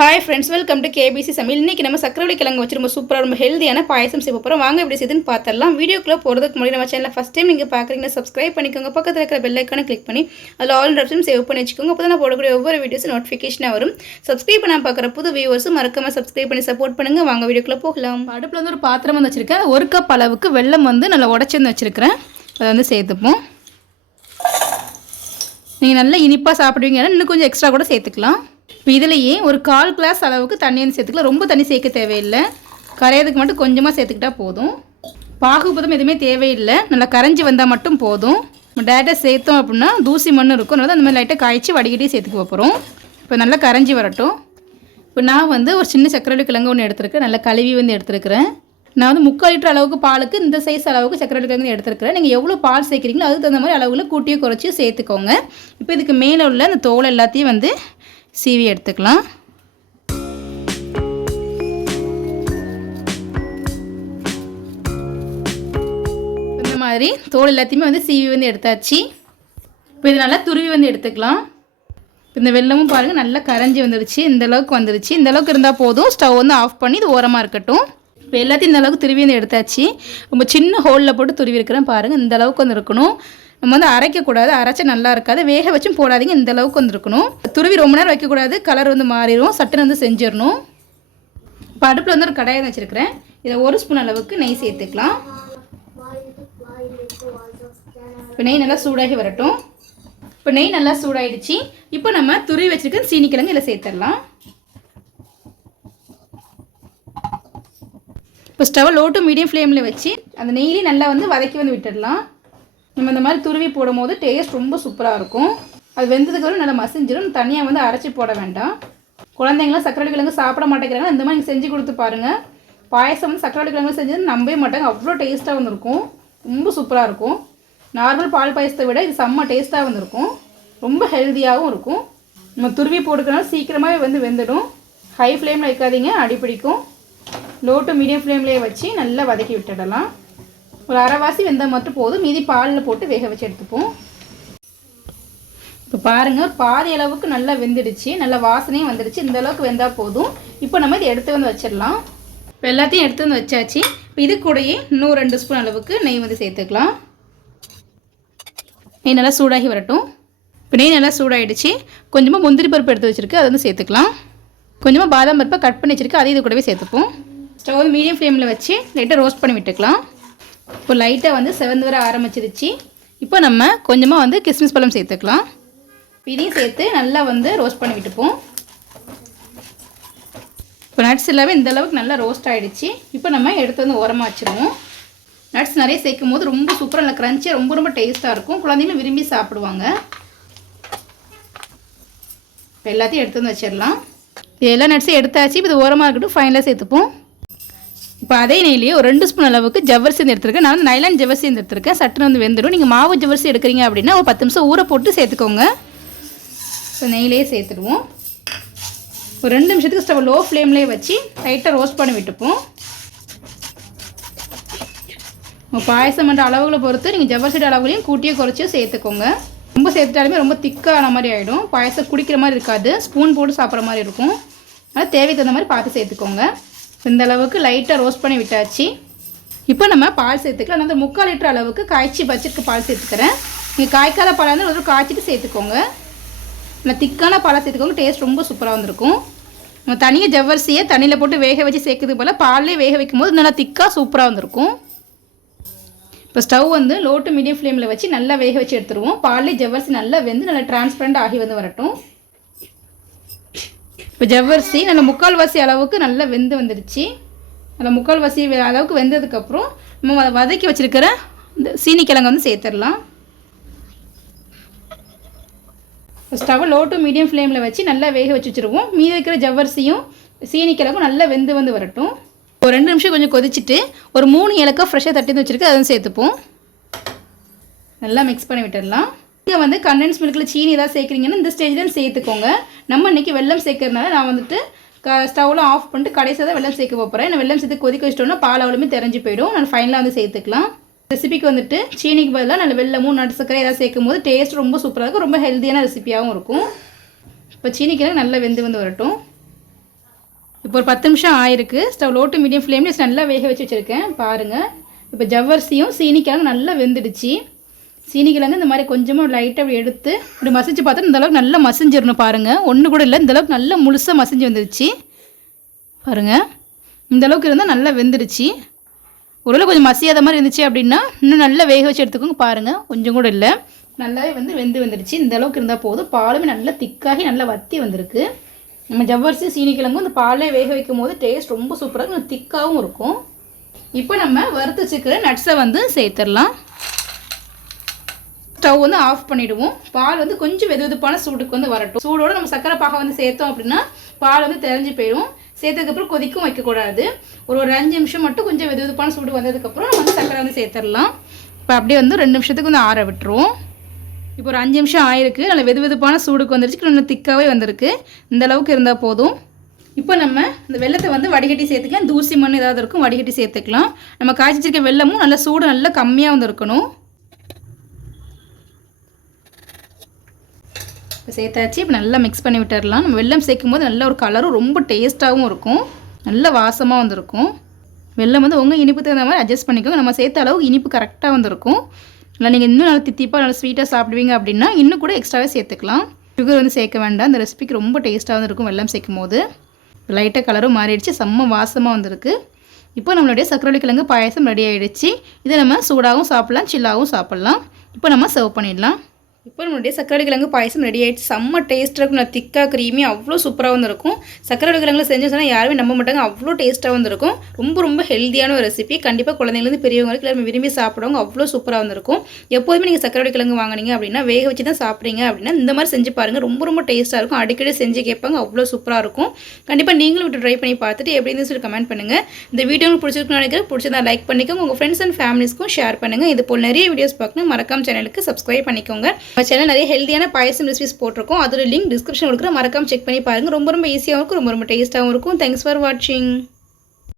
Hi friends welcome to KBC சமையல் இன்றைக்கி நம்ம சக்கரவள்ளி கிழங்கு வச்சு ரொம்ப சூப்பராக ரொம்ப ஹெல்தியான பாயசம் செய்ய போகிறோம் வாங்க எப்படி செய்துன்னு பார்த்துடலாம் வீடியோக்குள்ளே போகிறதுக்கு முன்னாடி நம்ம சேனலில் ஃபஸ்ட் டைம் நீங்கள் பார்க்குறீங்கன்னா சப்ஸ்கிரைப் பண்ணிக்கோங்க. பக்கத்தில் இருக்கிற பெல் ஐக்கானை கிளிக் பண்ணி அதில் ஆல் ஆப்ஷன் சேவ் பண்ணி வச்சுக்கோங்க. அப்போ தான் நான் போடக்கூடிய ஒவ்வொரு வீடியோஸ் நோட்டிஃபிகேஷனாக வரும். சப்ஸ்கிரைப் பண்ண பார்க்குற புது வியூவர்ஸும் மறக்காம சப்ஸ்கிரைப் பண்ணி சப்போர்ட் பண்ணுங்கள் வாங்க வீடியோக்குள்ளே போகலாம். அடுப்பில் வந்து ஒரு பாத்திரம் வந்து வச்சுருக்கேன். ஒரு கப் அளவுக்கு வெள்ளம் வந்து நல்லா உடச்சி வந்து வச்சுருக்கிறேன். அதை வந்து சேர்த்துப்போம். நீங்கள் நல்லா இனிப்பாக சாப்பிடுவீங்கன்னா இன்னும் கொஞ்சம் எக்ஸ்ட்ரா கூட சேர்த்துக்கலாம். இப்போ இதுலேயே ஒரு கால் கிளாஸ் அளவுக்கு தண்ணி வந்து சேர்த்துக்கலாம். ரொம்ப தண்ணி சேர்க்க தேவையில்லை. கரையிறதுக்கு மட்டும் கொஞ்சமாக சேர்த்துக்கிட்டா போதும். பாகுபதம் எதுவுமே தேவையில்லை. நல்லா கரைஞ்சி வந்தால் மட்டும் போதும். நம்ம டேரெக்டாக சேர்த்தோம் அப்படின்னா தூசி மண் இருக்கும். அதனால அந்த மாதிரி லைட்டாக காய்ச்சி வடிகட்டி சேர்த்துக்க போகிறோம் இப்போ நல்லா கரைஞ்சி வரட்டும். இப்போ நான் வந்து ஒரு சின்ன சக்கரவள்ளி கிழங்கு ஒன்று எடுத்துருக்கேன் நல்லா கழுவி வந்து எடுத்துருக்கிறேன். நான் வந்து முக்கால் லிட்டர் அளவுக்கு பாலுக்கு இந்த சைஸ் அளவுக்கு சக்கரவள்ளி கிழங்கு எடுத்துருக்கிறேன். நீங்கள் எவ்வளோ பால் சேர்க்குறீங்களோ அதுக்கு தகுந்த மாதிரி அளவில் கூட்டியும் குறைச்சியும் சேர்த்துக்கோங்க. இப்போ இதுக்கு மேலே உள்ள அந்த தோல் எல்லாத்தையும் வந்து சீவி எடுத்துக்கலாம். இந்த மாதிரி தோல் எல்லாத்தையுமே வந்து சீவி வந்து எடுத்தாச்சு. இப்போ இது நல்லா துருவி வந்து எடுத்துக்கலாம். இப்போ இந்த வெள்ளமும் பாருங்கள் நல்லா கரைஞ்சி வந்துருச்சு. இந்த அளவுக்கு வந்துருச்சு. இந்த அளவுக்கு இருந்தால் போதும். ஸ்டவ் வந்து ஆஃப் பண்ணி இது ஓரமாக இருக்கட்டும். இப்போ எல்லாத்தையும் இந்த அளவுக்கு துருவி வந்து எடுத்தாச்சு. ரொம்ப சின்ன ஹோலில் போட்டு துருவி இருக்கிறேன் பாருங்கள் இந்த அளவுக்கு வந்து இருக்கணும். நம்ம வந்து அரைக்கக்கூடாது அரைச்சா நல்லா இருக்காது வேக வச்சும் போடாதீங்க இந்த அளவுக்கு வந்துருக்கணும். துருவி ரொம்ப நேரம் வைக்கக்கூடாது கலர் வந்து மாறிடும் சட்டுன்னு வந்து செஞ்சிடணும். இப்போ அடுப்பில் வந்து ஒரு கடாயை வச்சுருக்கிறேன். இதை ஒரு ஸ்பூன் அளவுக்கு நெய் சேர்த்துக்கலாம். இப்போ நெய் நல்லா சூடாகி வரட்டும். இப்போ நெய் நல்லா சூடாயிடுச்சு. இப்போ நம்ம துருவி வச்சுருக்க சீனிக்கிழங்கு இதில் சேர்த்துடலாம். இப்போ ஸ்டவ் லோ டு மீடியம் ஃப்ளேமில் வச்சு அந்த நெய்லேயே நல்லா வந்து வதக்கி வந்து விட்டுடலாம். நம்ம இந்த மாதிரி துருவி போடும் போது டேஸ்ட் ரொம்ப சூப்பராக இருக்கும். அது வெந்ததுக்கப்புறம் நல்லா மசிஞ்சிடும் தனியாக வந்து அரைச்சி போட வேண்டாம். குழந்தைங்களாம் சக்கரை கிழங்கு சாப்பிட மாட்டேங்கிறாங்க. இந்த மாதிரி நீங்கள் செஞ்சு கொடுத்து பாருங்கள் பாயசம் வந்து சக்கரை கிழங்கு செஞ்சது நம்பவே மாட்டாங்க. அவ்வளோ டேஸ்ட்டாக வந்திருக்கும். ரொம்ப சூப்பராக இருக்கும். நார்மல் பால் பாயசத்தை விட இது செம்ம டேஸ்ட்டாக வந்திருக்கும். ரொம்ப ஹெல்த்தியாகவும் இருக்கும். நம்ம துருவி போட்டுக்கனால சீக்கிரமாகவே வந்து வெந்துடும். ஹை ஃப்ளேமில் வைக்காதீங்க. அடிப்பிடிக்கும் லோ டு மீடியம் ஃப்ளேம்லேயே வச்சு நல்லா வதக்கி விட்டுடலாம். ஒரு அரைவாசி வெந்தால் மட்டும் போதும். மீதி பாலில் போட்டு வேக வச்சு எடுத்துப்போம். இப்போ பாருங்கள் ஒரு பாதி அளவுக்கு நல்லா வெந்துடுச்சு. நல்லா வாசனையும் வந்துடுச்சு. இந்த அளவுக்கு வெந்தால் போதும். இப்போ நம்ம இதை எடுத்து வந்து வச்சிடலாம். இப்போ எல்லாத்தையும் எடுத்து வந்து வச்சாச்சு. இப்போ இது கூடயே இன்னும் ரெண்டு ஸ்பூன் அளவுக்கு நெய் வந்து சேர்த்துக்கலாம். நெய் நல்லா சூடாகி வரட்டும். இப்போ நெய் நல்லா சூடாகிடுச்சு கொஞ்சமாக முந்திரி பருப்பு எடுத்து வச்சுருக்கு. அதை வந்து சேர்த்துக்கலாம். கொஞ்சமாக பாதாம் பருப்பை கட் பண்ணி வச்சுருக்கு. அதை இது கூடவே சேர்த்துப்போம். ஸ்டவ் வந்து மீடியம் ஃப்ளேமில் வச்சு லைட்டாக ரோஸ்ட் பண்ணி விட்டுக்கலாம். இப்போ லைட்டாக வந்து செவந்து வர ஆரம்பிச்சிருச்சு. இப்போ நம்ம கொஞ்சமாக வந்து கிஸ்மிஸ் பழம் சேர்த்துக்கலாம். இதையும் சேர்த்து நல்லா வந்து ரோஸ்ட் பண்ணி விட்டுப்போம். இப்போ நட்ஸ் எல்லாமே இந்த அளவுக்கு நல்லா ரோஸ்ட் ஆகிடுச்சு இப்போ நம்ம எடுத்து வந்து ஓரமாக வச்சுருவோம். நட்ஸ் நிறைய சேர்க்கும் போது ரொம்ப சூப்பராக நல்லா க்ரன்ச்சியாக ரொம்ப ரொம்ப டேஸ்ட்டாக இருக்கும். குழந்தைங்களும் விரும்பி சாப்பிடுவாங்க. இப்போ எல்லாத்தையும் எடுத்து வந்து வச்சிடலாம். எல்லா நட்ஸையும் எடுத்தாச்சு. இப்போ இது ஓரமாக இருக்கட்டும். ஃபைனலாக சேர்த்துப்போம். இப்போ அதே நெய்லேயே ஒரு ரெண்டு ஸ்பூன் அளவுக்கு ஜவ்வரிசி எடுத்துருக்கேன். நான் வந்து நைலான் ஜவ்வரிசி எடுத்துருக்கேன். சட்டுன்னு வந்து வெந்துடும் நீங்கள் மாவு ஜவ்வரிசி எடுக்கிறீங்க அப்படின்னா ஒரு பத்து நிமிஷம் ஊற போட்டு சேர்த்துக்கோங்க. இப்போ நெய்லேயே சேர்த்துடுவோம் ஒரு ரெண்டு நிமிஷத்துக்கு ஸ்டவ் லோ ஃப்ளேம்லேயே வச்சு லைட்டாக ரோஸ்ட் பண்ணி விட்டுப்போம். உங்கள் பாயசம் பண்ணுற அளவுகளை பொறுத்து நீங்கள் ஜவ்வரிசியோட அளவுலையும் கூட்டியோ குறைச்சியோ சேர்த்துக்கோங்க. ரொம்ப சேர்த்துட்டாலுமே ரொம்ப திக்கான மாதிரி ஆகிடும் பாயசம் குடிக்கிற மாதிரி இருக்காது. ஸ்பூன் போட்டு சாப்பிட்ற மாதிரி இருக்கும். அதனால் தேவைக்கு தகுந்த மாதிரி பார்த்து சேர்த்துக்கோங்க. இந்த அளவுக்கு லைட்டாக ரோஸ்ட் பண்ணி விட்டாச்சு. இப்போ நம்ம பால் சேர்த்துக்கலாம். நான் முக்கால் லிட்டர் அளவுக்கு காய்ச்சி வச்சிருக்க பால் சேர்த்துக்கிறேன். நீங்கள் காய்க்காத பாலாக இருந்தால் ஒரு காய்ச்சிட்டு சேர்த்துக்கோங்க. நல்லா திக்கான பாலாக சேர்த்துக்கோங்க. டேஸ்ட் ரொம்ப சூப்பராக வந்திருக்கும். நம்ம தனியாக ஜவ்வரிசியை தண்ணியில் போட்டு வேக வச்சு சேர்க்குறது போல் பாலே வேக வைக்கும் போது நல்லா திக்காக சூப்பராக வந்திருக்கும். இப்போ ஸ்டவ் வந்து லோ டு மீடியம் ஃப்ளேமில் வச்சு நல்லா வேக வச்சு எடுத்துருவோம். பாலே ஜவ்வரிசி நல்லா வெந்து நல்லா டிரான்ஸ்பரண்ட் ஆகி வந்து வரட்டும். இப்போ ஜவ்வரிசி நல்ல முக்கால்வாசி அளவுக்கு நல்லா வெந்து வந்துடுச்சு. நல்லா முக்கால்வாசி அளவுக்கு வெந்ததுக்கப்புறம் நம்ம அதை வதக்கி வச்சுருக்கிற இந்த சீனிக்கிழங்கு வந்து சேர்த்துடலாம். ஸ்டவ் லோ டு மீடியம் ஃப்ளேமில் வச்சு நல்லா வேக வச்சு வச்சுருவோம். மீதி இருக்கிற ஜவ்வரிசியும் சீனிக்கிழங்கும் நல்லா வெந்து வந்து வரட்டும். ஒரு ரெண்டு நிமிஷம் கொஞ்சம் கொதிச்சுட்டு ஒரு மூணு ஏலக்காய் ஃப்ரெஷ்ஷாக தட்டி வந்து வச்சுருக்கு அதுவும் சேர்த்துப்போம். நல்லா மிக்ஸ் பண்ணி விட்டுடலாம். நீங்கள் வந்து கண்டென்ஸ் மில்கில் சீனி ஏதாவது சேர்க்குறீங்கன்னா இந்த ஸ்டேஜில் சேர்த்துக்கோங்க. நம்ம இன்றைக்கி வெள்ளம் சேர்க்கறதுனால நான் வந்துட்டு க ஸ்டவ்லாம் ஆஃப் பண்ணிட்டு கடைசியாக தான் வெள்ளம் சேர்க்க போகிறேன் நான் வெள்ளம் சேர்த்து கொதிக்க வச்சிட்டோம்னா பால் அவ்வளோமே தெரிஞ்சு போயிடும். நான் ஃபைனலாக வந்து சேர்த்துக்கலாம். ரெசிபிக்கு வந்துட்டு சீனிக்கு பதிலாக நல்ல வெள்ளமும் நட்டு சக்கரை ஏதாவது சேர்க்கும் போது டேஸ்ட் ரொம்ப சூப்பராக இருக்கும். ரொம்ப ஹெல்த்தியான ரெசிபியாகவும் இருக்கும். இப்போ சீனிக்கெல்லாம் நல்லா வெந்து வந்து வரட்டும். இப்போ ஒரு பத்து நிமிஷம் ஆயிருக்கு. ஸ்டவ் லோ டு மீடியம் ஃப்ளேமில் நல்லா வேக வச்சு வச்சுருக்கேன். பாருங்கள் இப்போ ஜவ்வரிசியும் சீனிக்காக நல்லா வெந்துடுச்சு. சீனிக்கிழங்கு இந்த மாதிரி கொஞ்சமாக லைட்டாக அப்படி எடுத்து இப்படி மசிச்சு பார்த்தா இந்தளவுக்கு நல்லா மசிஞ்சிடணும் பாருங்கள் ஒன்று கூட இல்லை இந்த அளவுக்கு நல்லா முழுசாக மசிஞ்சு வந்துடுச்சு பாருங்கள் இந்த அளவுக்கு இருந்தால் நல்லா வெந்துடுச்சு ஒருவேளை கொஞ்சம் மசியாத மாதிரி இருந்துச்சு அப்படின்னா இன்னும் நல்லா வேக வச்சு எடுத்துக்கோங்க பாருங்கள் கொஞ்சம் கூட இல்லை. நல்லாவே வந்து வெந்து வந்துடுச்சு இந்த அளவுக்கு இருந்தால் போதும். பாலுமே நல்லா திக்காகி நல்லா வத்தி வந்திருக்கு. நம்ம ஜவ்வரிசி சீனிக்கிழங்கும் இந்த பாலே வேக வைக்கும் போது டேஸ்ட் ரொம்ப சூப்பராக இருக்கும். திக்காகவும் இருக்கும். இப்போ நம்ம வறுத்து வச்சுக்கிற நட்ஸை வந்து சேர்த்துடலாம். ஸ்டவ் வந்து ஆஃப் பண்ணிவிடுவோம் பால் வந்து கொஞ்சம் வெது வெதுப்பான சூடுக்கு வந்து வரட்டும். சூடோடு நம்ம சக்கரை பாகை வந்து சேர்த்தோம் அப்படின்னா பால் வந்து தெரிஞ்சு போயிடும் சேர்த்ததுக்கப்புறம் கொதிக்கும் வைக்கக்கூடாது. ஒரு ஒரு அஞ்சு நிமிஷம் மட்டும் கொஞ்சம் வெது வெதுப்பான சூடு வந்ததுக்கப்புறம் நம்ம வந்து சக்கரை வந்து சேர்த்துடலாம். இப்போ அப்படியே வந்து ரெண்டு நிமிஷத்துக்கு வந்து ஆற விட்டுருவோம். இப்போ ஒரு அஞ்சு நிமிஷம் ஆயிருக்கு. நல்ல வெது வெதுப்பான சூடுக்கு வந்துருச்சு. இன்னும் திக்காகவே வந்திருக்கு. இந்த அளவுக்கு இருந்தால் போதும். இப்போ நம்ம இந்த வெள்ளத்தை வந்து வடிகட்டி சேர்த்துக்கலாம். தூசி மண் ஏதாவது இருக்கும் வடிகட்டி சேர்த்துக்கலாம். நம்ம காய்ச்சி வச்சிருக்க வெள்ளமும் நல்லா சூடு நல்லா கம்மியாக வந்து இருக்கணும். இப்போ சேர்த்தாச்சு இப்போ நல்லா மிக்ஸ் பண்ணி விட்டுடலாம் நம்ம வெள்ளம் சேர்க்கும் போது நல்ல ஒரு கலரும் ரொம்ப டேஸ்ட்டாகவும் இருக்கும். நல்ல வாசமாக வந்திருக்கும். வெள்ளம் வந்து உங்கள் இனிப்பு தகுந்த மாதிரி அட்ஜஸ்ட் பண்ணிக்கோங்க. நம்ம சேர்த்த அளவுக்கு இனிப்பு கரெக்டாக வந்திருக்கும். இல்லை நீங்கள் இன்னும் நல்லா தித்திப்பாக நல்லா ஸ்வீட்டாக சாப்பிடுவீங்க அப்படின்னா இன்னும் கூட எக்ஸ்ட்ராவே சேர்த்துக்கலாம். சுகர் வந்து சேர்க்க வேண்டாம். இந்த ரெசிபிக்கு ரொம்ப டேஸ்ட்டாக இருக்கும் வெள்ளம் சேர்க்கும் போது லைட்டாக கலரும் மாறிடுச்சு. செம்ம வாசமாக வந்திருக்கு. இப்போ நம்மளுடைய சக்கரவள்ளி கிழங்கு பாயசம் ரெடி ஆகிடுச்சு இதை நம்ம சூடாகவும் சாப்பிட்லாம் சில்லாகவும் சாப்பிட்லாம். இப்போ நம்ம சர்வ் பண்ணிடலாம். இப்போ நம்மளுடைய சக்கரை கிழங்கு பாயசம் ரெடி ஆகிடுச்சு செம்ம டேஸ்ட்டாக இருக்கும் நான் திக்காக க்ரீமி அவ்வளோ சூப்பராக வந்திருக்கும். சக்கரை கிழங்குல செஞ்சு சொன்னால் யாருமே நம்ப மாட்டாங்க. அவ்வளோ டேஸ்ட்டாக வந்திருக்கும். ரொம்ப ரொம்ப ஹெல்த்தியான ஒரு ரெசிபி கண்டிப்பாக குழந்தைங்கலேருந்து பெரியவங்களுக்கு எல்லாருமே விரும்பி சாப்பிடுவாங்க அவ்வளோ சூப்பராக வந்திருக்கும். எப்போதுமே நீங்கள் சக்கரை கிழங்கு வாங்கினீங்க அப்படின்னா வேக வச்சு தான் சாப்பிட்றீங்க அப்படின்னா இந்த மாதிரி செஞ்சு பாருங்கள் ரொம்ப ரொம்ப டேஸ்ட்டாக இருக்கும். அடிக்கடி செஞ்சு கேட்பாங்க. அவ்வளோ சூப்பராக இருக்கும். கண்டிப்பாக நீங்களும் விட்டு ட்ரை பண்ணி பார்த்துட்டு எப்படி இருந்து சொல்லி கமெண்ட் பண்ணுங்கள் இந்த வீடியோ உங்களுக்கு பிடிச்சிருக்குன்னு நினைக்கிறேன். பிடிச்சதா லைக் பண்ணிக்கோங்க. உங்கள் ஃப்ரெண்ட்ஸ் அண்ட் ஃபேமிலிஸ்க்கும் ஷேர் பண்ணுங்கள் இது போல் நிறைய வீடியோஸ் பார்க்கணும். மறக்காம சேனலுக்கு சப்ஸ்கிரைப் பண்ணிக்கோங்க. நம்ம சேனல் நிறைய ஹெல்த்தியான பாயசம் ரெசிபிஸ் போட்டிருக்கோம். அதோட லிங்க் டிஸ்கிரிப்ஷன் கொடுக்குற மறக்காம செக் பண்ணி பாருங்கள் ரொம்ப ரொம்ப ஈஸியாகவும் இருக்கும். ரொம்ப ரொம்ப டேஸ்ட்டாகவும் இருக்கும். தேங்க்ஸ் ஃபார் வாட்சிங்